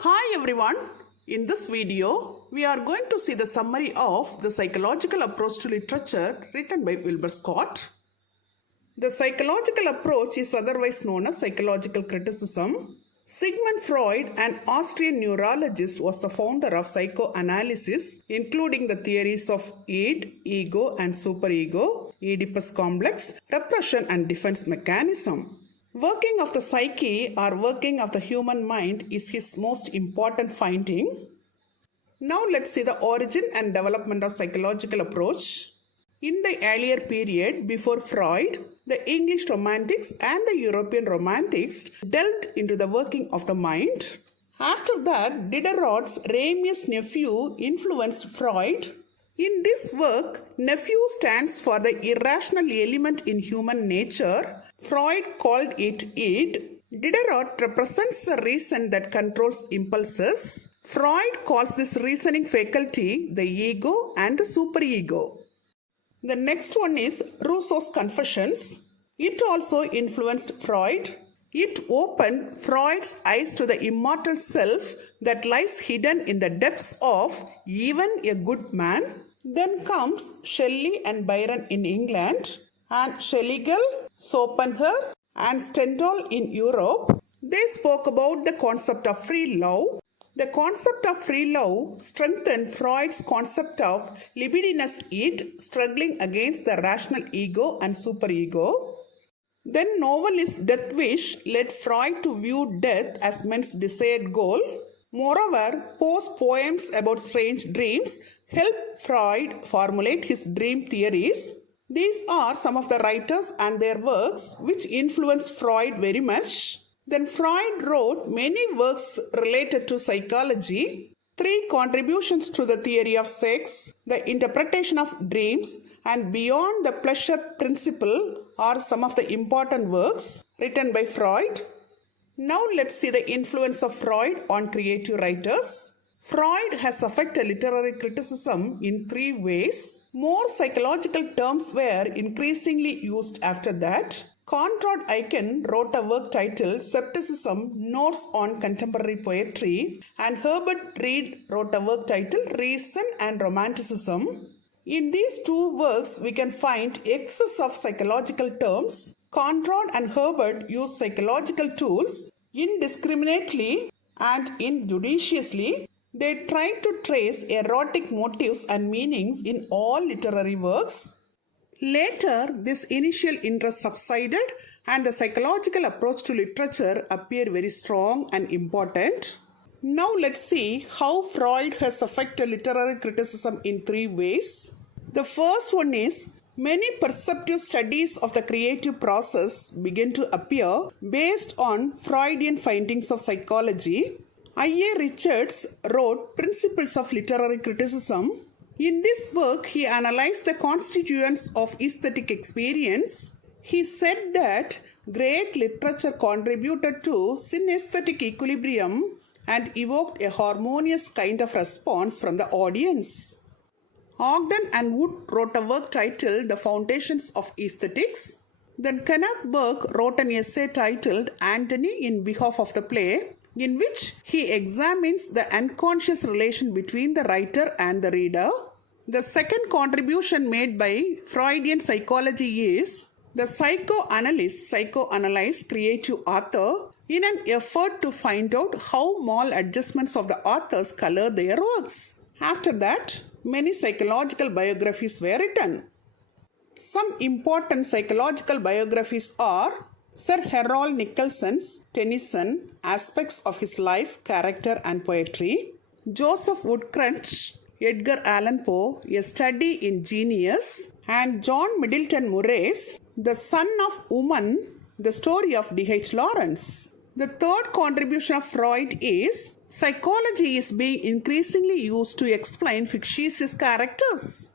Hi everyone, in this video we are going to see the summary of the psychological approach to literature written by Wilbur Scott. The psychological approach is otherwise known as psychological criticism. Sigmund Freud, an Austrian neurologist, was the founder of psychoanalysis, including the theories of id, ego and superego, Oedipus complex, repression and defense mechanism. Working of the psyche or working of the human mind is his most important finding. Now let's see the origin and development of psychological approach. In the earlier period before Freud, the English Romantics and the European Romantics delved into the working of the mind. After that, Diderot's Ramey's nephew influenced Freud. In this work, nephew stands for the irrational element in human nature. Freud called it id. Diderot represents the reason that controls impulses. Freud calls this reasoning faculty the ego and the superego. The next one is Rousseau's Confessions. It also influenced Freud. It opened Freud's eyes to the immortal self that lies hidden in the depths of even a good man. Then comes Shelley and Byron in England, and Schlegel, Schopenhauer and Stendhal in Europe. They spoke about the concept of free love. The concept of free love strengthened Freud's concept of libidinous id struggling against the rational ego and superego. Then novelist Death Wish led Freud to view death as man's desired goal. Moreover, Poe's poems about strange dreams helped Freud formulate his dream theories. These are some of the writers and their works which influenced Freud very much. Then Freud wrote many works related to psychology. 3 contributions to the theory of sex, the interpretation of dreams, and Beyond the Pleasure Principle are some of the important works written by Freud. Now let's see the influence of Freud on creative writers. Freud has affected literary criticism in 3 ways. More psychological terms were increasingly used after that. Conrad Aiken wrote a work titled Scepticism, Notes on Contemporary Poetry, and Herbert Reed wrote a work titled Reason and Romanticism. In these 2 works, we can find excess of psychological terms. Conrad and Herbert used psychological tools indiscriminately and injudiciously. They tried to trace erotic motives and meanings in all literary works. Later, this initial interest subsided and the psychological approach to literature appeared very strong and important. Now let's see how Freud has affected literary criticism in 3 ways. The first one is many perceptive studies of the creative process begin to appear based on Freudian findings of psychology. I.A. Richards wrote Principles of Literary Criticism. In this work, he analyzed the constituents of aesthetic experience. He said that great literature contributed to synesthetic equilibrium and evoked a harmonious kind of response from the audience. Ogden and Wood wrote a work titled The Foundations of Aesthetics. Then Kenneth Burke wrote an essay titled Antony in Behalf of the Play, in which he examines the unconscious relation between the writer and the reader. The second contribution made by Freudian psychology is the psychoanalysts psychoanalyze creative author in an effort to find out how maladjustments of the authors color their works. After that, many psychological biographies were written. Some important psychological biographies are Sir Harold Nicholson's Tennyson, Aspects of His Life, Character and Poetry, Joseph Woodcraft's Edgar Allan Poe, A Study in Genius, and John Middleton Murray's The Son of Woman, The Story of D.H. Lawrence. The third contribution of Freud is psychology is being increasingly used to explain fictitious characters.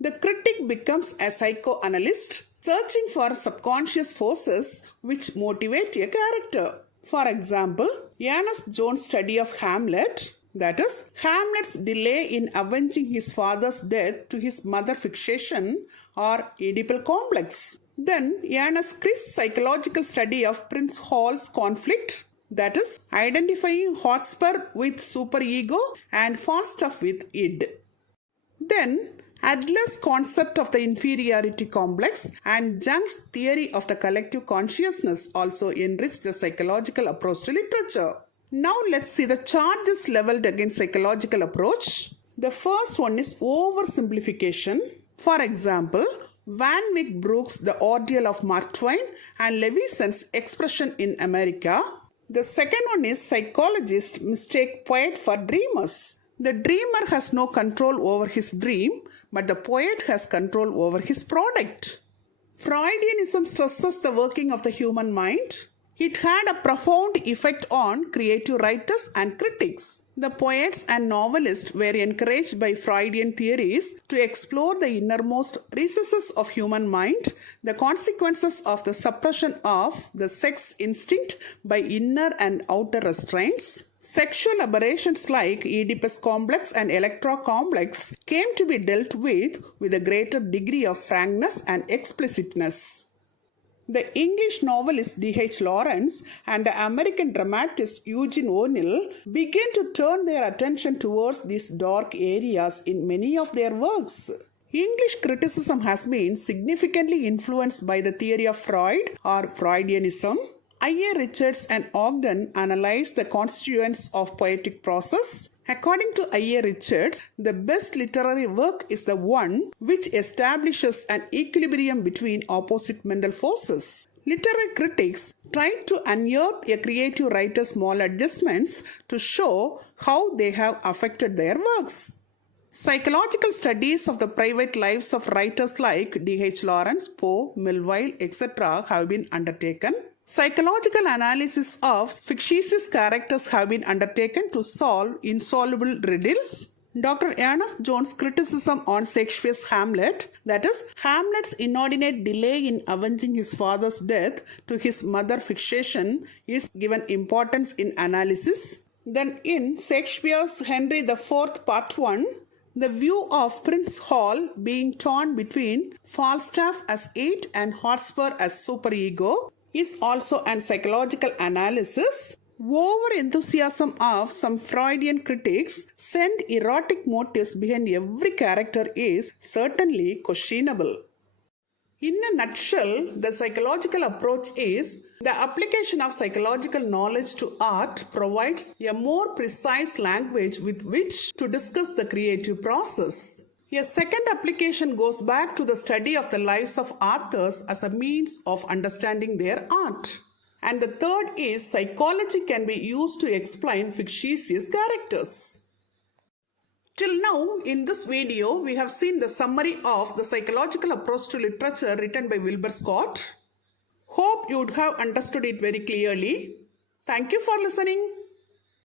The critic becomes a psychoanalyst, searching for subconscious forces which motivate a character. For example, Ernest Jones' study of Hamlet, that is, Hamlet's delay in avenging his father's death to his mother fixation or Oedipal complex. Then Ernest Christ's psychological study of Prince Hall's conflict. That is, identifying Hotspur with superego and Falstaff with id. Then, Adler's concept of the inferiority complex and Jung's theory of the collective consciousness also enrich the psychological approach to literature. Now let's see the charges leveled against psychological approach. The first one is oversimplification. For example, Van Wyck Brooks' The Ordeal of Mark Twain and Levinson's Expression in America. The second one is psychologists mistake poet for dreamers. The dreamer has no control over his dream, but the poet has control over his product. Freudianism stresses the working of the human mind. It had a profound effect on creative writers and critics. The poets and novelists were encouraged by Freudian theories to explore the innermost recesses of human mind, the consequences of the suppression of the sex instinct by inner and outer restraints. Sexual aberrations like Oedipus complex and Electra complex came to be dealt with a greater degree of frankness and explicitness. The English novelist D.H. Lawrence and the American dramatist Eugene O'Neill began to turn their attention towards these dark areas in many of their works. English criticism has been significantly influenced by the theory of Freud or Freudianism. I.A. Richards and Ogden analyzed the constituents of poetic process. According to I.A. Richards, the best literary work is the one which establishes an equilibrium between opposite mental forces. Literary critics tried to unearth a creative writer's small adjustments to show how they have affected their works. Psychological studies of the private lives of writers like D.H. Lawrence, Poe, Melville, etc. have been undertaken. Psychological analysis of fictitious characters have been undertaken to solve insoluble riddles. Dr. Ernest Jones' criticism on Shakespeare's Hamlet, that is, Hamlet's inordinate delay in avenging his father's death to his mother fixation, is given importance in analysis. Then in Shakespeare's Henry IV Part 1, the view of Prince Hall being torn between Falstaff as it and Hotspur as superego is also an psychological analysis. Over-enthusiasm of some Freudian critics send erotic motives behind every character is certainly questionable. In a nutshell, the psychological approach is the application of psychological knowledge to art provides a more precise language with which to discuss the creative process. A second application goes back to the study of the lives of authors as a means of understanding their art. And the third is psychology can be used to explain fictitious characters. Till now, in this video, we have seen the summary of the psychological approach to literature written by Wilbur Scott. Hope you would have understood it very clearly. Thank you for listening.